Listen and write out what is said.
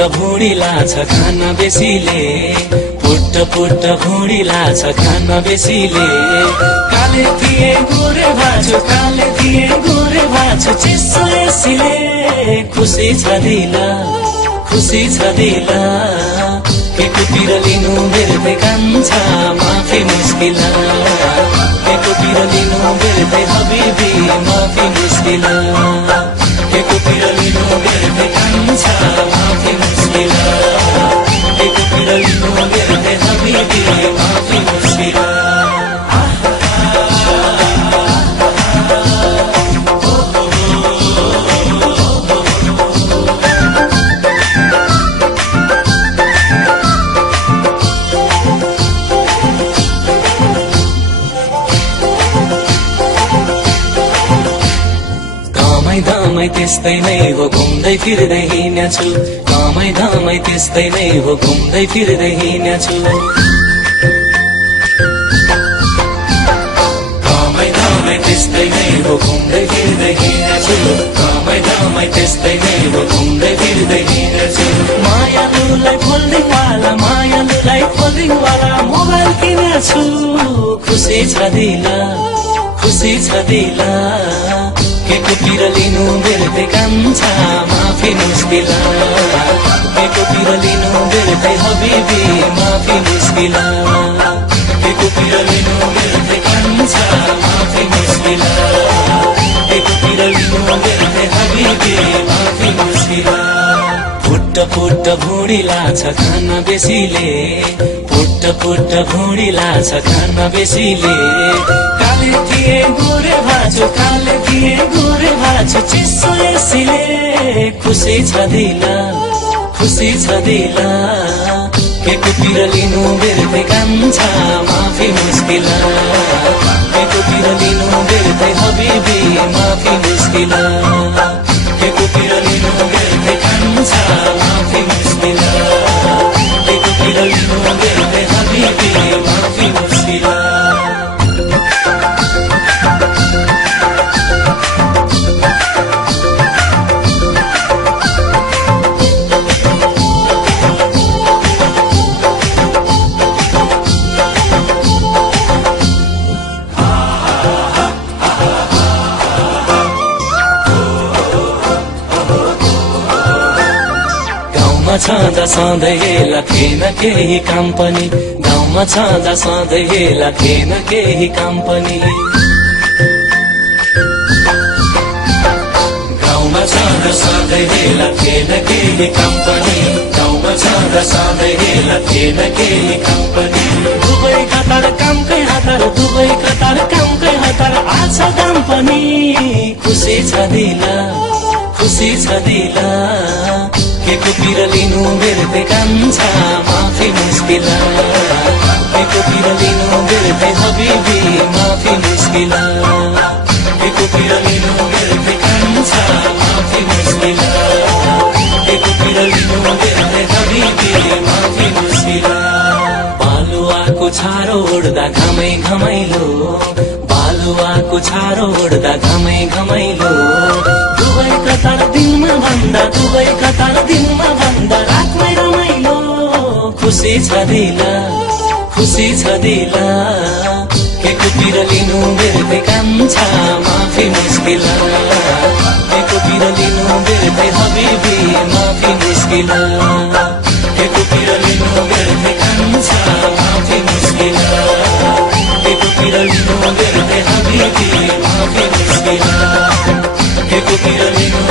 भुँडी लाछ खाना बेसीले, पुट्ट भुँडी लाछ खाना बेसीले। काले थिए गोरे भाछु, काले थिए गोरे भाछु, चिसो एसीले। खुसी छ दिला, खुसी छ दिला, केको तिर लिनु बेर्दै कान्छ माफी मुस्किला। केको तिर लिनु बेर्दै हबिबी माफी मुस्किला। केको तिर लिनु बेर्दै कान्छ माफी मुस्किला। केको तिर लिनु बेर्दै हबिबी माफी मुस्किला। कमाइ त्यस्तै नै हो घुम्दै फिर्दै हिँड्छु, कमाइ धमाइ त्यस्तै नै हो घुम्दै फिर्दै हिँड्छु। कमाइ धमाइ त्यस्तै नै हो घुम्दै फिर्दै हिँड्छु, कमाइ धमाइ त्यस्तै नै हो घुम्दै फिर्दै हिँड्छु। मायालुलाई फोल्डिङवाला, मायालुलाई फोल्डिङवाला मोबाइल किनेछु। खुसी छ दिला, खुसी छ दिला, केको तिर लिनु बेर्दै कान्छ माफी मुस्किला। केको तिर लिनु बेर्दै हबिबी माफी मुस्किला। केको तिर लिनु बेर्दै कान्छ माफी मुस्किला। केको तिर लिनु बेर्दै हबिबी माफी मुस्किला। पुट्ट भुँडी लाछ खाना बेसीले, पुट्ट भुँडी लाछ खाना बेसीले। काले थिए गोरे भाछु, काले थिए गोरे भाछु, चिसो एसीले। खुसी छ दिला, खुसी छ दिला, केको तिर लिनु बेर्दै कान्छ माफी मुस्किला। केको तिर लिनु बेर्दै हबिबी माफी मुस्किला। केको तिर लिनु बेर्दै कान्छ माफी मुस्किला। केको तिर लिनु बेर्दै हबिबी माफी मुस्किला। छँदा सधैँ थिएन केही काम पनि, गाउँमा छँदा सधैँ थिएन केही काम पनि। गाउँमा छँदा सधैँ थिएन केही काम पनि, गाउँमा छँदा सधैँ थिएन केही काम पनि। दुवै कतार कामकै हतार, दुवै कतार कामकै हतार, आज काम पनि। खुसी छ दिला, खुसी छ दिला, केको तिर लिनु बेर्दै कान्छ माफी मुस्किला। केको तिर लिनु बेर्दै हबिबी माफी मुस्किला। केको तिर लिनु बेर्दै कान्छ माफी मुस्किला। केको तिर लिनु बेर्दै हबिबी माफी मुस्किला। बालुवाको छारो उड्दा घमै घमाइलो, बालुवाको छारो उड्दा घमै घमाइलो। दुवै कतार दिनमा भन्दा, दुवै कतार दिनमा भन्दा, रातमै रमाइलो। खुसी छ दिला, खुसी छ दिला, केको तिर लिनु बेर्दै कान्छ माफी मुस्किला। केको तिर लिनु बेर्दै हबिबी माफी मुस्किला। केको तिर लिनु बेर्दै कान्छ माफी मुस्किला। केको तिर लिनु बेर्दै हबिबी माफी मुस्किला। केको तिर लिनु